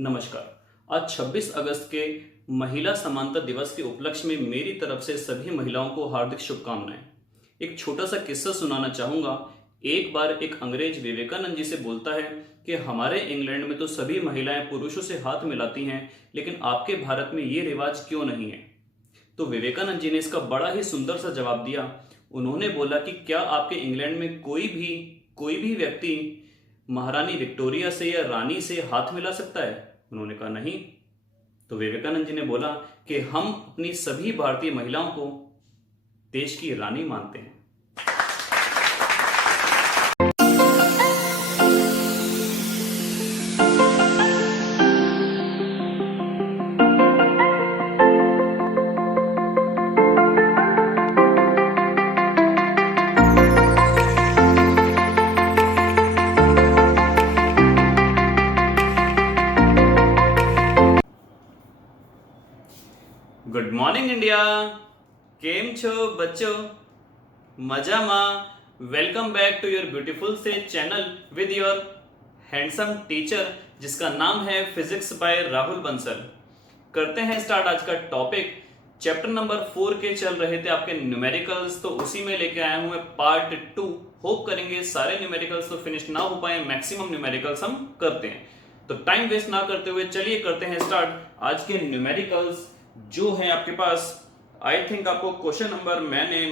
नमस्कार। आज 26 अगस्त के महिला समानता दिवस के उपलक्ष्य में मेरी तरफ से सभी महिलाओं को हार्दिक शुभकामनाएं। एक छोटा सा किस्सा सुनाना चाहूंगा। एक बार एक अंग्रेज विवेकानंद जी से बोलता है कि हमारे इंग्लैंड में तो सभी महिलाएं पुरुषों से हाथ मिलाती हैं, लेकिन आपके भारत में ये रिवाज क्यों नहीं है। तो विवेकानंद जी ने इसका बड़ा ही सुंदर सा जवाब दिया। उन्होंने बोला कि क्या आपके इंग्लैंड में कोई भी व्यक्ति महारानी विक्टोरिया से या रानी से हाथ मिला सकता है? उन्होंने कहा नहीं। तो विवेकानंद जी ने बोला कि हम अपनी सभी भारतीय महिलाओं को देश की रानी मानते हैं। Good morning India. केम छो बच्चों? मजामा। Welcome back to your beautiful से channel with your handsome teacher जिसका नाम है फिजिक्स बाय राहुल बंसल। करते हैं स्टार्ट आज का टॉपिक। चैप्टर नंबर 4 के चल रहे थे आपके न्यूमेरिकल्स, तो उसी में लेके आया हूं मैं पार्ट 2। होप करेंगे सारे न्यूमेरिकल्स तो फिनिश ना हो पाए, मैक्सिमम न्यूमेरिकल्स हम करते हैं। तो टाइम वेस्ट ना करते हुए चलिए करते हैं स्टार्ट आज के न्यूमेरिकल्स जो है आपके पास। आई थिंक आपको क्वेश्चन नंबर मैंने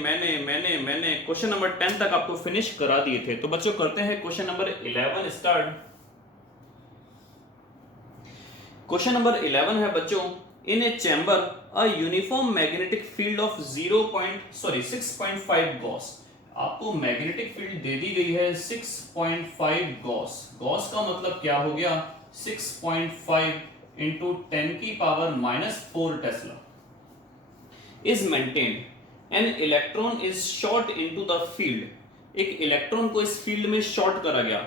क्वेश्चन नंबर 10 तक आपको फिनिश करा दिए थे। तो बच्चों करते हैं question number 11 start. Question number 11 है बच्चों, in a chamber a uniform magnetic field of 6.5 gauss. आपको मैग्नेटिक फील्ड दे दी गई है 6.5 गॉस। गॉस का मतलब क्या हो गया? 6.5 into 10 की power -4 Tesla is maintained। an electron is shot into the field। एक इलेक्ट्रॉन को इस फील्ड में शॉर्ट करा गया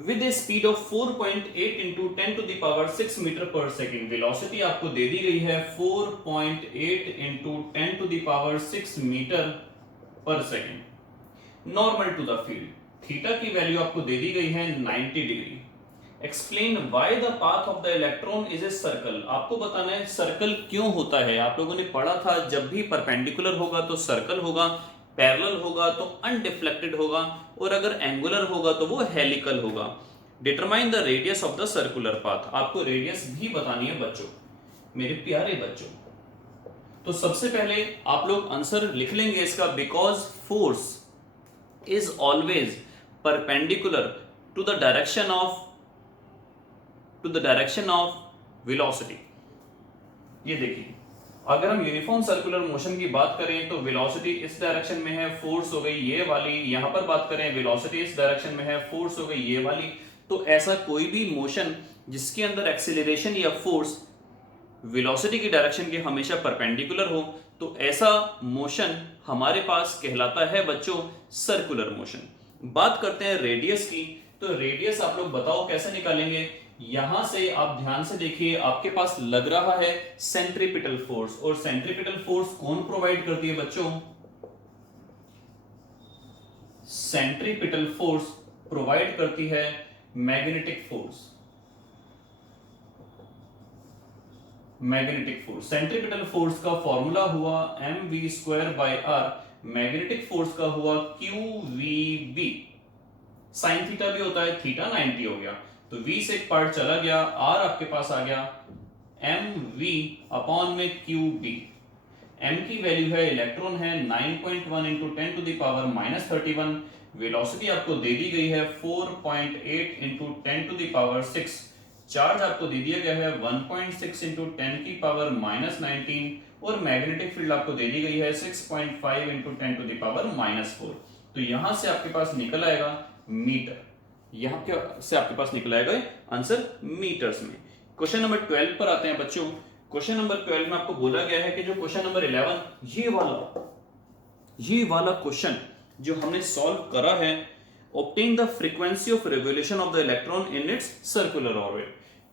with a speed of 4.8 into 10 to the power 6 metre per second. Velocity आपको दे दी गई है 4.8 into 10 to the power 6 metre per second. Normal to the field. Theta की वैल्यू आपको दे दी गई है 90 degree. Explain why the path of the electron is a circle. आपको बताना है सर्कल क्यों होता है। आप लोगों ने पढ़ा था जब भी परपेंडिकुलर होगा तो सर्कल होगा, पैरेलल होगा तो अनडिफ्लेक्टेड होगा, और अगर एंगुलर होगा तो वो हेलिकल होगा। Determine the radius of the circular path. आपको रेडियस भी बतानी है बच्चों, मेरे प्यारे बच्चों। तो सबसे पहले आप लोग आंसर लिख लेंगे इसका, because force is always perpendicular to the direction of velocity. ये देखिए, अगर हम यूनिफॉर्म सर्कुलर मोशन की बात करें तो वेलोसिटी इस डायरेक्शन में है, फोर्स हो गई ये वाली। यहां पर बात करें वेलोसिटी इस डायरेक्शन में है, फोर्स हो गई ये वाली। तो ऐसा कोई भी मोशन जिसके अंदर एक्सीलरेशन या फोर्स वेलोसिटी की डायरेक्शन के हमेशा परपेंडिकुलर हो, तो ऐसा मोशन हमारे पास कहलाता है बच्चों सर्कुलर मोशन। बात करते हैं रेडियस की। तो रेडियस आप लोग बताओ कैसे निकालेंगे। यहां से आप ध्यान से देखिए, आपके पास लग रहा है सेंट्रीपिटल फोर्स, और सेंट्रीपिटल फोर्स कौन प्रोवाइड करती है बच्चों? सेंट्रीपिटल फोर्स प्रोवाइड करती है magnetic force. Magnetic force, centripetal force का फॉर्मूला हुआ mv²/r, मैग्नेटिक फोर्स का हुआ qvb। साइन थीटा भी होता है, थीटा 90 हो गया, तो v से एक पार्ट चला गया, r आपके पास आ गया mv अपॉन में qb। m की वैल्यू है, इलेक्ट्रॉन है 9.1 into 10 to the power -31। Velocity आपको दे दी गई है 4.8 into 10 to the power 6। Charge आपको दे दिया गया है 1.6 into 10 की पावर -19, और मैग्नेटिक फील्ड आपको दे दी गई है 6.5 into 10 to the power -4। तो यहां से आपके पास निकल आएगा मीटर। यहां से आपके पास निकल आएगा आंसर मीटर्स में। क्वेश्चन नंबर 12 पर आते हैं बच्चों। क्वेश्चन नंबर 12 में आपको बोला गया है कि जो क्वेश्चन नंबर 11 ये वाला क्वेश्चन जो हमने सॉल्व करा है, obtain the frequency of revolution of the electron in its circular orbit।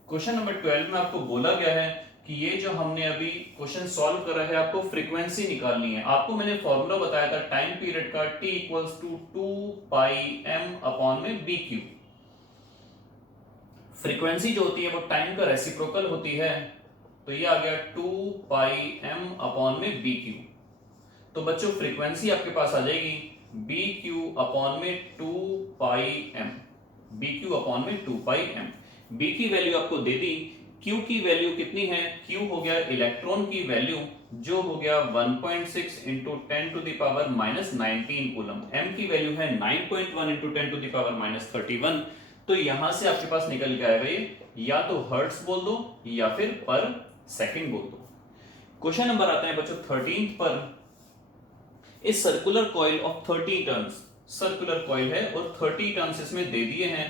Question number 12 में आपको बोला गया है कि ये जो हमने अभी क्वेश्चन सॉल्व करा है, आपको फ्रीक्वेंसी निकालनी है। आपको मैंने फॉर्मूला बताया था टाइम पीरियड का, t = 2 पाई m अपॉन में bq। फ्रीक्वेंसी जो होती है वो टाइम का रेसिप्रोकल होती है, तो ये आ गया 2 पाई m अपॉन में बी क्यू। तो बच्चों फ्रीक्वेंसी आपके पास आ जाएगी बी क्यू अपॉन में 2 पाई m, बी क्यू अपॉन में 2 पाई m। बी की वैल्यू आपको दे दी, क्यू की वैल्यू कितनी है, क्यू हो गया इलेक्ट्रॉन की वैल्यू जो हो गया 1.6 into 10 to the power minus 19 coulomb, m की वैल्यू है 9.1 into 10 to the power minus 31। तो यहां से आपके पास निकल के आएगा ये, या तो हर्ट्ज बोल दो या फिर पर सेकंड बोल दो। क्वेश्चन नंबर आता है बच्चों 13 पर। A circular coil of 30 turns, circular coil है और 30 टर्न्स इसमें दे दिए हैं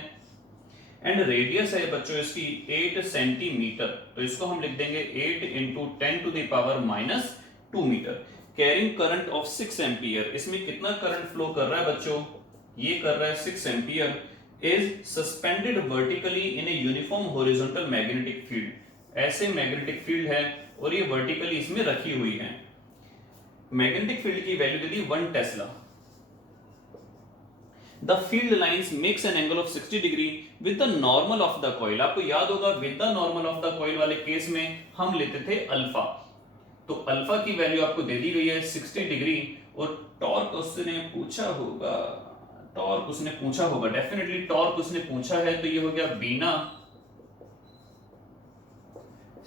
एंड रेडियस है बच्चों इसकी 8 सेंटीमीटर, तो इसको हम लिख देंगे 8 into 10 to the power minus 2 metre. Carrying current of 6 ampere, इसमें कितना करंट फ्लो कर रहा है बच्चों, ये कर रहा है 6 ampere, is suspended vertically in a uniform horizontal magnetic field. ऐसे मैग्नेटिक फील्ड है और ये वर्टिकली इसमें रखी हुई है। मैग्नेटिक फील्ड की value they the 1 Tesla. The field lines makes an angle of 60 degree with the normal of the coil. आपको याद होगा with the normal of the coil वाले केस में हम लेते थे अल्फा, तो अल्फा की वैल्यू आपको दे दी गई है 60 डिग्री। और टॉर्क उसने पूछा होगा, टॉर्क उसने पूछा होगा, डेफिनेटली टॉर्क उसने पूछा है, तो ये हो गया बीना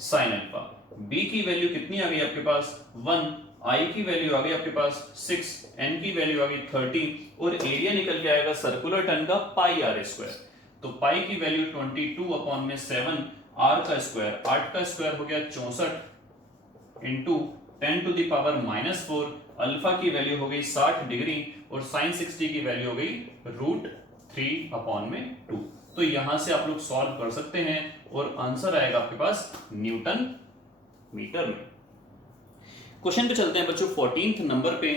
साइन अल्फा। बी की वैल्यू कितनी आ गई आपके पास 1, आई की वैल्यू आ गई आपके पास 6, एन की वैल्यू आ गई 30 और एरिया निकल के आएगा सर्कुलर टर्न का पाई आर स्क्वायर। तो पाई की वैल्यू 22 अपॉन में 7, आर का स्क्वायर 8 का स्क्वायर हो गया 64 into 10 to the power minus 4, alpha की वैल्यू हो गई 60 डिग्री और साइन 60 की वैल्यू हो गई √3 अपॉन में 2। तो यहां से आप लोग सॉल्व कर सकते हैं और आंसर आएगा आपके पास न्यूटन मीटर में। क्वेश्चन पे चलते हैं बच्चों 14th नंबर पे।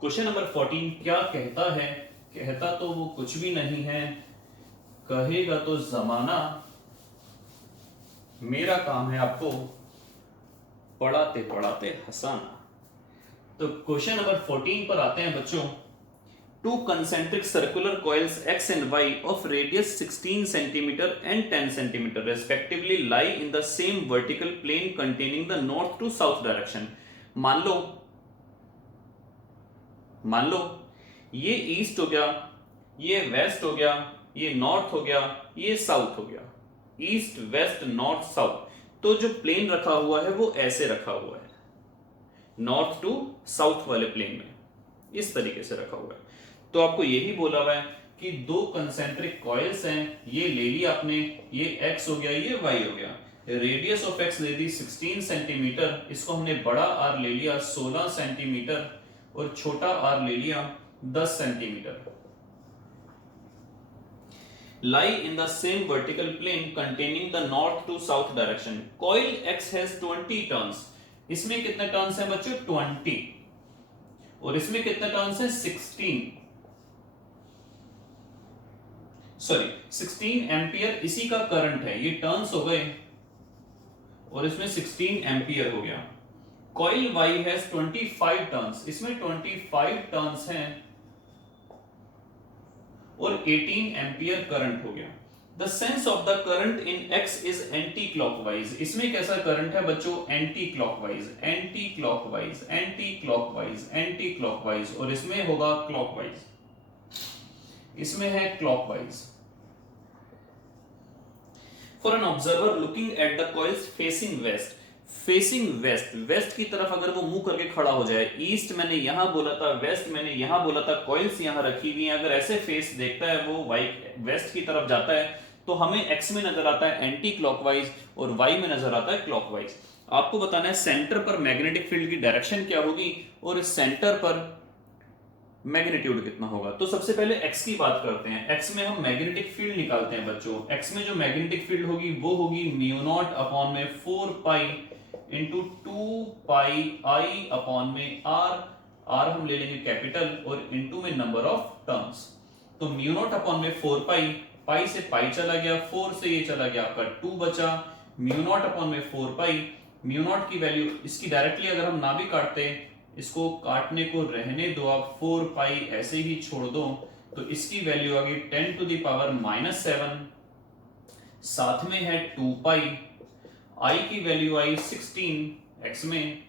क्वेश्चन नंबर 14 क्या कहता है, कहता तो वो कुछ भी नहीं है, कहेगा तो जमाना, मेरा काम है आपको पढ़ाते पढ़ाते हंसाना। तो क्वेश्चन नंबर 14 पर आते हैं बच्चों। Two concentric circular coils x and y of radius 16 cm and 10 cm respectively lie in the same vertical plane containing the north to south direction। मान लो ये ईस्ट हो गया, ये वेस्ट हो गया, ये नॉर्थ हो गया, ये साउथ हो गया, ईस्ट वेस्ट नॉर्थ साउथ। तो जो प्लेन रखा हुआ है वो ऐसे रखा हुआ है, नॉर्थ टू साउथ वाले प्लेन में इस तरीके से रखा हुआ है। तो आपको यही बोला हुआ है कि दो कंसेंट्रिक कॉइल्स हैं, ये ले लिया आपने, ये x हो गया, ये y हो गया। रेडियस ऑफ x ले दी 16 सेंटीमीटर, इसको हमने बड़ा r ले लिया 16 सेंटीमीटर और छोटा r ले लिया 10 centimetre. lie in the same vertical plane containing the north to south direction। coil x has 20 turns। इसमें कितने टर्न्स हैं बच्चों 20 और इसमें कितने टर्न्स हैं 16 एम्पियर इसी का करंट है, ये टर्न्स हो गए और इसमें 16 एम्पियर हो गया। कॉइल y हैज 25 टर्न्स, इसमें 25 टर्न्स हैं और 18 एम्पियर करंट हो गया। The sense of the current in x is anticlockwise. इसमें कैसा करंट है बच्चों anticlockwise, anticlockwise, anticlockwise, anticlockwise और इसमें होगा क्लॉकवाइज, इसमें है clockwise. For an observer looking at the coils facing west, facing west, west की तरफ अगर वो मुंह करके खड़ा हो जाए, ईस्ट मैंने यहां बोला था, वेस्ट मैंने यहां बोला था, कॉइल्स यहां रखी हुई हैं, अगर ऐसे फेस देखता है वो वेस्ट की तरफ जाता है तो हमें एक्स में नजर आता है एंटी क्लॉकवाइज और वाई में नजर आता है क्लॉकवाइज। आपको बताना है सेंटर पर मैग्नेटिक फील्ड की डायरेक्शन क्या होगी और सेंटर पर मैग्नीट्यूड कितना होगा। तो सबसे पहले x की बात करते हैं, x में हम मैग्नेटिक फील्ड निकालते हैं बच्चों। x में जो मैग्नेटिक फील्ड होगी वो होगी म्यू नॉट अपॉन में 4 पाई इंटू 2 पाई आई अपॉन में r हम ले लेंगे कैपिटल और इंटू में नंबर ऑफ टर्म्स। तो म्यू नॉट अपॉन में 4 पाई, पाई से पाई चला गया, 4 से ये चला गया आपका 2 बचा, म्यू नॉट अपॉन में 4 पाई। म्यू नॉट की वैल्यू इसकी डायरेक्टली अगर हम ना भी काटते, इसको काटने को रहने दो आप, 4 पाई ऐसे ही छोड़ दो, तो इसकी वैल्यू आ गई 10 टू द पावर -7 साथ में है 2 पाई, आई की वैल्यू आई 16 एक्स में,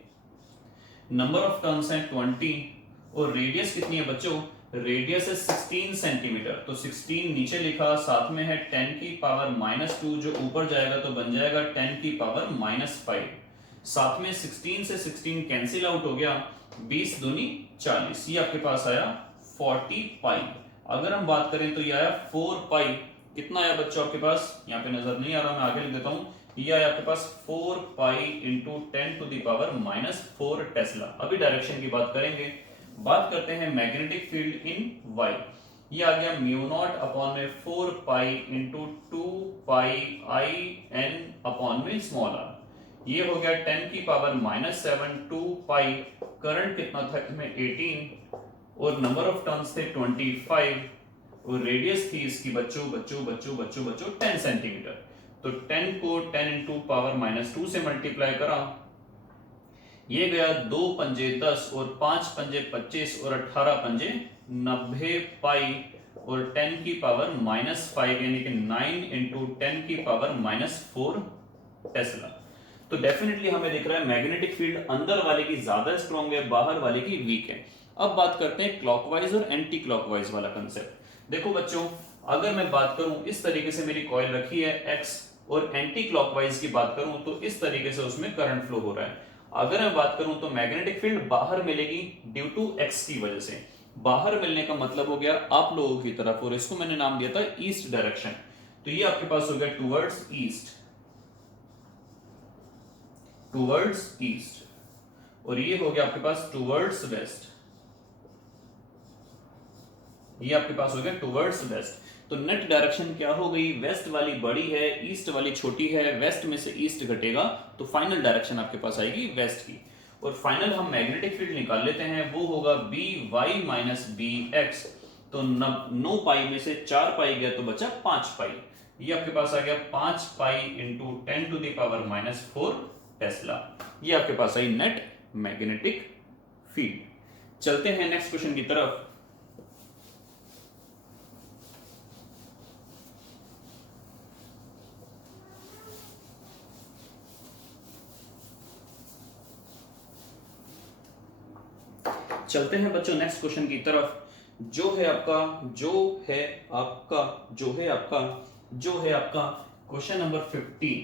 नंबर ऑफ टर्न्स हैं 20 और रेडियस कितनी है बच्चों, रेडियस है 16 सेंटीमीटर। तो 16 नीचे लिखा, साथ में है 10 की पावर -2 जो ऊपर जाएगा तो बन जाएगा 10 की पावर -5। साथ में 16 से 16 कैंसिल आउट हो गया, 20 दूनी 40, ये आपके पास आया 40 पाई। अगर हम बात करें तो ये आया 4 पाई, कितना आया बच्चों आपके पास, यहाँ पे नजर नहीं आ रहा, मैं आगे लिख देता हूं, ये आया आपके पास 4 pi into 10 to the power -4 tesla. अभी डायरेक्शन की बात करेंगे, बात करते हैं मैग्नेटिक फील्ड इन वाई। ये आ गया म्यू नॉट अपॉन में 4 pi into 2 pi I N upon में स्मॉल आर। ये हो गया 10 की पावर -7 2 पाई, करंट कितना था इसमें 18 और नंबर ऑफ टर्न्स थे 25 और रेडियस थी इसकी बच्चों 10 सेंटीमीटर। तो 10 को 10 इंटू पावर -2 से मल्टीप्लाई करा, ये गया 2 पंजे 10 और 5 पंजे 25 और 18 पंजे 90 पाई और 10 की पावर -5 यानी कि 9 इंटू 10 की पावर -4 टेस्ला। तो डेफिनेटली हमें दिख रहा है मैग्नेटिक फील्ड अंदर वाले की ज्यादा स्ट्रॉन्ग है, बाहर वाले की वीक है। अब बात करते हैं क्लॉकवाइज और एंटी क्लॉकवाइज वाला कंसेप्ट। देखो बच्चों, अगर मैं बात करूं इस तरीके से मेरी कॉइल रखी है एक्स और एंटी क्लॉकवाइज की बात करूं तो इस तरीके से उसमें करंट फ्लो हो रहा है। अगर मैं बात करूं तो मैग्नेटिक फील्ड बाहर मिलेगी ड्यू टू एक्स की वजह से। बाहर मिलने का मतलब हो गया आप लोगों की तरफ, और इसको मैंने नाम दिया था ईस्ट डायरेक्शन। तो ये आपके पास हो गया टुवर्ड्स ईस्ट, टुवर्ड्स ईस्ट, और ये हो गया आपके पास टुवर्ड्स वेस्ट, ये आपके पास हो गया टुवर्ड्स वेस्ट। तो नेट डायरेक्शन क्या हो गई, वेस्ट वाली बड़ी है, ईस्ट वाली छोटी है, वेस्ट में से ईस्ट घटेगा तो फाइनल डायरेक्शन आपके पास आएगी वेस्ट की। और फाइनल हम मैग्नेटिक फील्ड निकाल लेते हैं, वो होगा B Y minus B X. तो 9 पाई में से 4 पाई गया तो बचा 5 पाई, ये आपके पास आ गया 5 pi into 10 to the power -4 tesla. ये आपके पास आई नेट मैग्नेटिक फील्ड। चलते हैं नेक्स्ट क्वेश्चन की तरफ। चलते हैं बच्चों नेक्स्ट क्वेश्चन की तरफ, जो है आपका क्वेश्चन नंबर 15।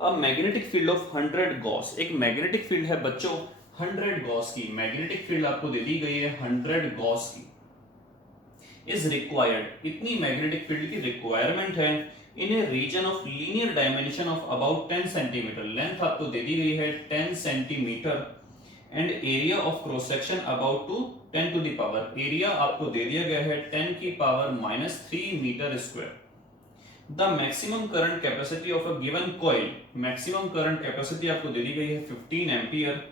अब मैग्नेटिक फील्ड ऑफ 100 गॉस, एक मैग्नेटिक फील्ड है बच्चों 100 गॉस की, मैग्नेटिक फील्ड आपको दे दी गई है 100 गॉस की, इज रिक्वायर्ड, इतनी मैग्नेटिक फील्ड की रिक्वायरमेंट है in a region of linear dimension of about 10 centimetre, length आपको दे दी गई है 10 centimetre and area of cross section about to 10 to the power, area आपको दे दिया गया है 10 की power -3 metre square. The maximum current capacity of a given coil, maximum current capacity आपको दे दी गई है 15 एम्पियर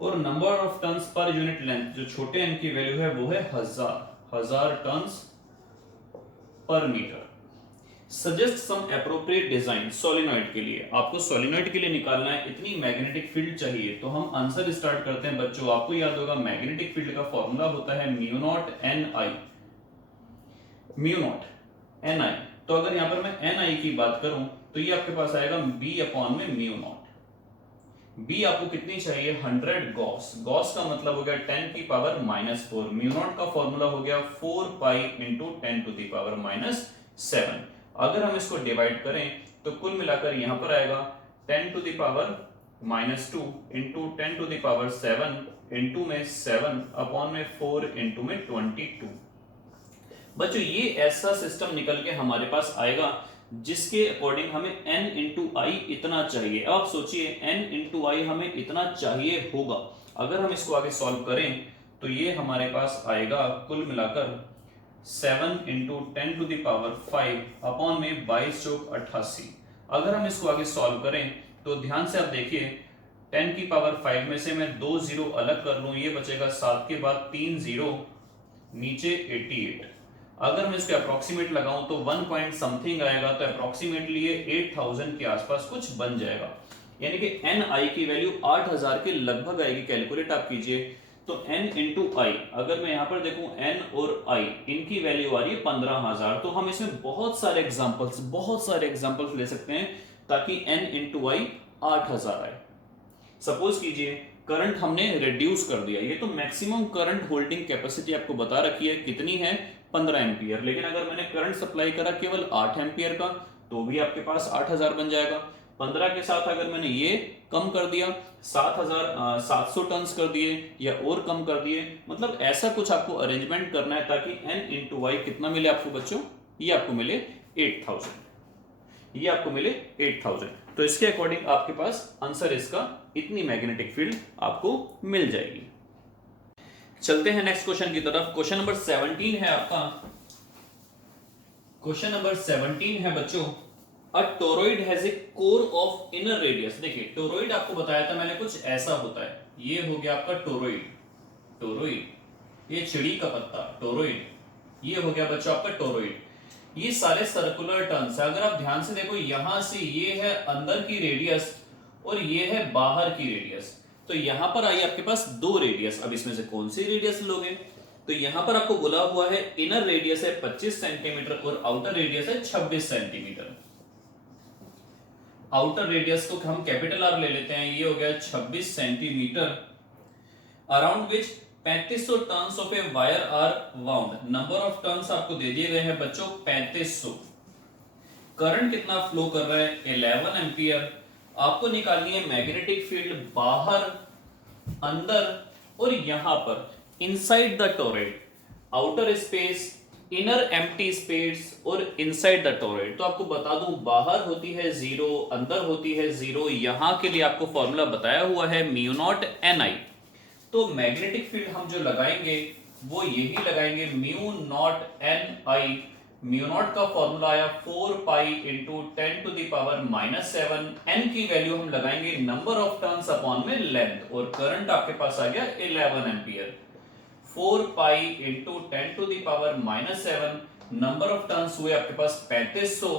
और number of turns per unit length, जो छोटे एन की वैल्यू है वो है 1000 turns per metre. Suggest some appropriate design solenoid के लिए, आपको सोलिनॉइड के लिए निकालना है, इतनी मैग्नेटिक फील्ड चाहिए। तो हम आंसर स्टार्ट करते हैं बच्चों, आपको याद होगा मैग्नेटिक फील्ड का फॉर्मूला होता है mu naught N I, mu naught N I. तो अगर यहां पर मैं एन आई की बात करूं तो ये आपके पास आएगा बी अपॉन में म्यू नॉट। बी आपको कितनी चाहिए 100 गॉस, गॉस का मतलब हो गया 10 की पावर -4, म्यू नॉट का फॉर्मूला हो गया 4 pi into 10 to the power -7। अगर हम इसको डिवाइड करें तो कुल मिलाकर यहां पर आएगा 10 to the power -2 into 10 to the power 7 into में 7 अपॉन में 4 इंटू में 22। बच्चों ये ऐसा सिस्टम निकल के हमारे पास आएगा जिसके अकॉर्डिंग हमें n इंटू आई इतना चाहिए। अब सोचिए n इंटू आई हमें इतना चाहिए होगा, अगर हम इसको आगे सॉल्व करें तो ये हमारे पास आएगा कुल मिलाकर 7 into 10 to the power 5 upon में 22 चौक 88। अगर हम इसको आगे सॉल्व करें तो ध्यान से आप देखिए 10 की पावर 5 में से मैं 2 जीरो अलग कर लूं, ये बचेगा 7 के बाद 3 जीरो नीचे 88। अगर मैं इसके अप्रोक्सीमेट लगाऊं तो 1 पॉइंट समथिंग आएगा, तो अप्रोक्सीमेटली ये 8000 के आसपास कुछ बन जाएगा, यानी कि एन आई की वैल्यू 8000 के लगभग आएगी। कैलकुलेट आप कीजिए तो n इंटू आई, अगर मैं यहां पर देखूं n और i इनकी वैल्यू आ रही है 15,000, तो हम इसमें बहुत सारे एग्जांपल्स ले सकते हैं ताकि n इंटू आई 8,000 आए। सपोज कीजिए करंट हमने रिड्यूस कर दिया, ये तो मैक्सिमम करंट होल्डिंग कैपेसिटी आपको बता रखी है कितनी है, 15 एम्पियर, लेकिन अगर मैंने करंट सप्लाई करा केवल 8 एम्पियर का तो भी आपके पास 8,000 बन जाएगा। 15 के साथ अगर मैंने ये कम कर दिया 7,700 टन्स कर दिए या और कम कर दिए, मतलब ऐसा कुछ आपको अरेंजमेंट करना है ताकि n इंटू वाई कितना मिले आपको बच्चों, ये आपको मिले 8,000, ये आपको मिले 8,000। तो इसके अकॉर्डिंग आपके पास आंसर इसका इतनी मैग्नेटिक फील्ड आपको मिल जाएगी। चलते हैं नेक्स्ट क्वेश्चन की तरफ। क्वेश्चन नंबर 17 है आपका, क्वेश्चन नंबर 17 है बच्चों, a toroid has a core of inner radius. देखिए टोरॉइड आपको बताया था मैंने कुछ ऐसा होता है, ये हो गया आपका टोरॉइड, टोरॉइड ये चिड़ी का पत्ता टोरॉइड, ये हो गया बच्चों आपका टोरॉइड। ये सारे सर्कुलर टर्न्स है, अगर आप ध्यान से देखो यहां से ये है अंदर की रेडियस और ये है बाहर की रेडियस, तो यहां पर आई आपके पास दो रेडियस। अब इसमें से कौन सी रेडियस लोगे, तो यहां पर आपको बोला हुआ है इनर रेडियस है 25 सेंटीमीटर और आउटर रेडियस है 26 सेंटीमीटर। आउटर रेडियस को हम कैपिटल आर ले लेते हैं, ये हो गया 26 centimetre, around which 3500 turns of a wire are wound. Number of turns आपको दे दिए गए हैं बच्चों 3500। करंट कितना फ्लो कर रहा है 11 एम्पियर। आपको निकालनी है मैग्नेटिक फील्ड बाहर, अंदर और यहां पर inside the toroid, outer space, inner empty space और इनसाइड द टोरॉइड। तो आपको बता दूं बाहर होती है 0, अंदर होती है 0। यहां के लिए आपको फॉर्मूला बताया हुआ है म्यू नॉट एन आई। तो मैग्नेटिक फील्ड हम जो लगाएंगे वो यही लगाएंगे mu naught N I. Mu naught का फॉर्मूला आया 4 pi into 10 to the power -7। N की वैल्यू हम लगाएंगे नंबर ऑफ टर्न्स अपॉन में लेंथ, और करंट आपके पास आ गया 11 ampere. 4 pi into 10 to the power -7, number of turns हुए आपके पास 3500।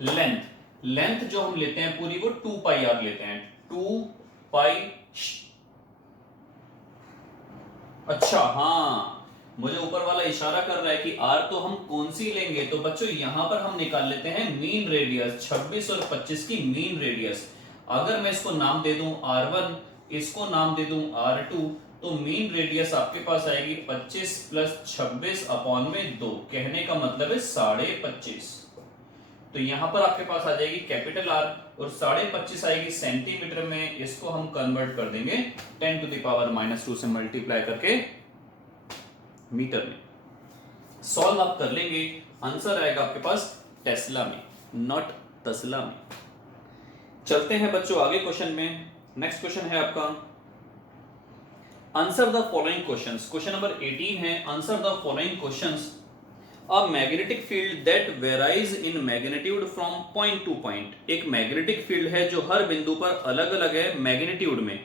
लेंथ जो हम लेते हैं पूरी वो 2 पाई आर लेते हैं, 2 पाई। अच्छा हाँ, मुझे ऊपर वाला इशारा कर रहा है कि आर तो हम कौन सी लेंगे, तो बच्चों यहां पर हम निकाल लेते हैं मीन रेडियस, 26 और 25 की मीन रेडियस। अगर मैं इसको नाम दे दूं R1, इसको नाम दे दूं R2, तो मीन रेडियस आपके पास आएगी 25 प्लस 26 अपॉन में 2, कहने का मतलब है 25.5। तो यहां पर आपके पास आ जाएगी कैपिटल आर और 25.5 आएगी सेंटीमीटर में, इसको हम कन्वर्ट कर देंगे 10 टू द पावर -2 से मल्टीप्लाई करके मीटर में। सॉल्व आप कर लेंगे, आंसर आएगा आपके पास टेस्ला में, नॉट तस्ला में। चलते हैं बच्चों आगे क्वेश्चन में। नेक्स्ट क्वेश्चन है आपका, answer the following questions. Question number 18 है, answer the following questions. A magnetic field that varies in magnitude from point to point. एक मैग्नेटिक फील्ड है जो हर बिंदु पर अलग अलग है मैग्नीट्यूड में,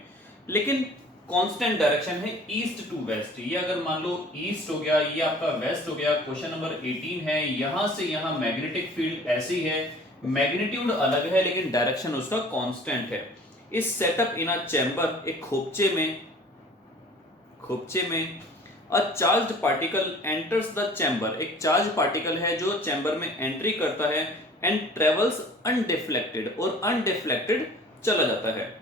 लेकिन कांस्टेंट डायरेक्शन है ईस्ट टू वेस्ट। ये अगर मान लो ईस्ट हो गया, ये आपका वेस्ट हो गया। क्वेश्चन नंबर 18 है, यहां से यहां मैग्नेटिक फील्ड ऐसी है, मैग्नीट्यूड अलग है लेकिन डायरेक्शन उसका कांस्टेंट है। इस सेटअप इन अ चैम्बर, एक खोपचे में a charged particle enters the chamber. एक चार्ज पार्टिकल है जो चैम्बर में एंट्री करता है एंड ट्रेवल्स अनडिफ्लेक्टेड, और अनडिफ्लेक्टेड चला जाता है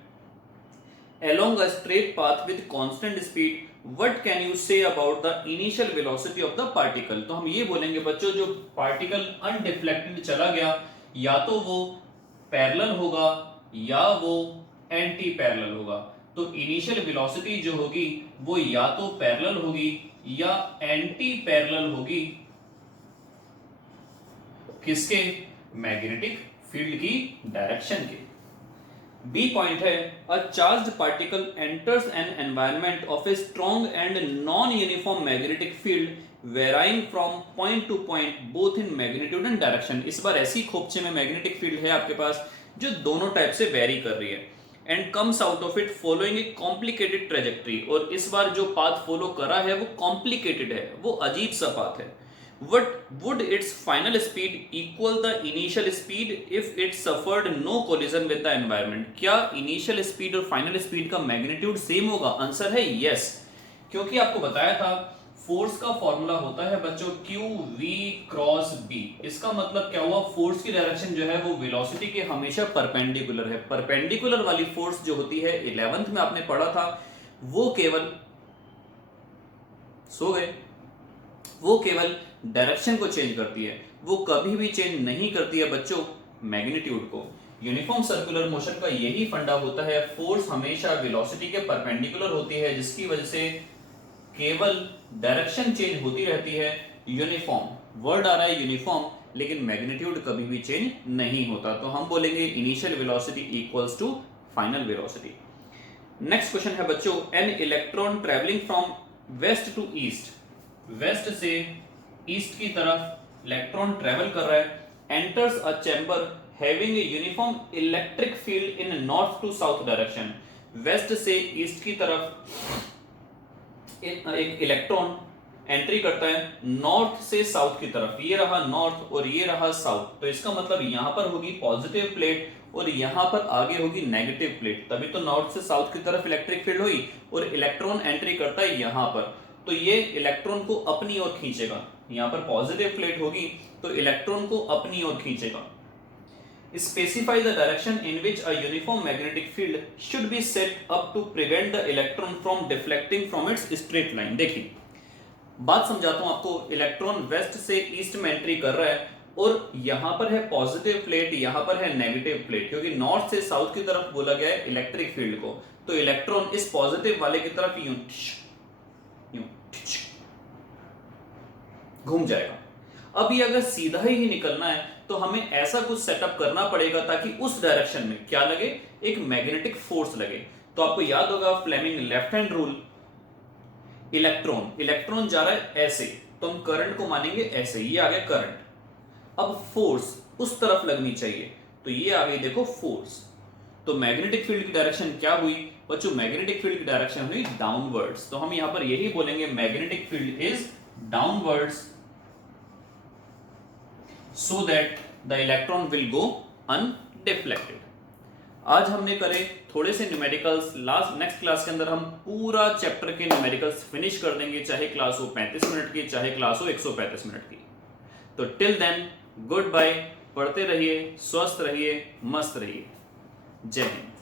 along a straight path with constant speed. What can you say about the initial velocity of the particle? तो हम ये बोलेंगे बच्चों जो पार्टिकल अनडिफ्लेक्टेड चला गया, या तो वो पैरेलल होगा या वो एंटी पैरेलल होगा। तो इनिशियल वेलोसिटी जो होगी वो या तो पैरेलल होगी या एंटी पैरेलल होगी, किसके, मैग्नेटिक फील्ड की डायरेक्शन के। बी पॉइंट है, a charged particle enters an environment of a strong and non uniform magnetic field varying from point to point both in magnitude and direction. इस बार ऐसी खोपचे में magnetic field है आपके पास जो दोनों टाइप से वेरी कर रही है, and comes out of it following A complicated trajectory. और इस बार जो पाथ फॉलो करा है वो कॉम्प्लिकेटेड है, वो अजीब सा पाथ है। What would its final speed equal the initial speed if it suffered no collision with the environment? क्या इनिशियल स्पीड और फाइनल स्पीड का मैग्नीट्यूड सेम होगा? आंसर है यस, क्योंकि आपको बताया था फोर्स का फॉर्मूला होता है बच्चों क्यू वी क्रॉस बी। इसका मतलब क्या हुआ, फोर्स की डायरेक्शन जो है वो वेलोसिटी के हमेशा परपेंडिकुलर है। परपेंडिकुलर वाली फोर्स जो होती है 11th में आपने पढ़ा था, वो केवल सो गए, वो केवल डायरेक्शन को चेंज करती है, वो कभी भी चेंज नहीं करती है बच्चों मैग्नीट्यूड को। यूनिफॉर्म सर्कुलर मोशन का यही फंडा होता है, फोर्स हमेशा वेलोसिटी के परपेंडिकुलर होती है, जिसकी वजह से केवल डायरेक्शन चेंज होती रहती है। यूनिफॉर्म वर्ड आ रहा है यूनिफॉर्म, लेकिन मैग्नीट्यूड कभी भी चेंज नहीं होता। तो हम बोलेंगे initial velocity equals to final velocity. Next question है बच्चों, an electron travelling from west to east, west से ईस्ट की तरफ इलेक्ट्रॉन ट्रेवल कर रहा है, enters a chamber having a uniform electric field in north to south direction. West से east की तरफ एक इलेक्ट्रॉन एंट्री करता है नॉर्थ से साउथ की तरफ, ये रहा नॉर्थ और ये रहा साउथ। तो इसका मतलब यहां पर होगी पॉजिटिव प्लेट और यहां पर आगे होगी नेगेटिव प्लेट, तभी तो नॉर्थ से साउथ की तरफ इलेक्ट्रिक फील्ड हुई। और इलेक्ट्रॉन एंट्री करता है यहां पर, तो ये इलेक्ट्रॉन को अपनी ओर खींचेगा। यहां पर पॉजिटिव प्लेट होगी तो इलेक्ट्रॉन को अपनी ओर खींचेगा। Specify the direction in which a uniform magnetic field should be set up to prevent the electron from deflecting from its straight line। देखिए बात समझाता हूं आपको, इलेक्ट्रॉन वेस्ट से ईस्ट में एंट्री कर रहा है और यहां पर है पॉजिटिव प्लेट, यहां पर है नेगेटिव प्लेट, क्योंकि नॉर्थ से साउथ की तरफ बोला गया है इलेक्ट्रिक फील्ड को। तो इलेक्ट्रॉन इस पॉजिटिव वाले की तरफ यूं घूम जाएगा। अब ये अगर सीधा ही निकलना है तो हमें ऐसा कुछ सेटअप करना पड़ेगा ताकि उस डायरेक्शन में क्या लगे, एक मैग्नेटिक फोर्स लगे। तो आपको याद होगा Fleming left hand rule, electron जा रहा है ऐसे, तो हम करंट को मानेंगे ऐसे, ये आ गया करंट। अब फोर्स उस तरफ लगनी चाहिए, तो ये आ गई देखो फोर्स। तो मैग्नेटिक फील्ड की डायरेक्शन क्या हुई बच्चों, मैग्नेटिक फील्ड की डायरेक्शन हुई डाउनवर्ड्स। तो हम यहां पर यही बोलेंगे magnetic field is downwards so that the electron will go undeflected। आज हमने करे थोड़े से न्यूमेरिकल्स, नेक्स्ट क्लास के अंदर हम पूरा चैप्टर के न्यूमेरिकल्स फिनिश कर देंगे, चाहे क्लास हो 35 मिनट की, चाहे क्लास हो 135 मिनट की। तो टिल देन गुड बाय, पढ़ते रहिए, स्वस्थ रहिए, मस्त रहिए। जय हिंद।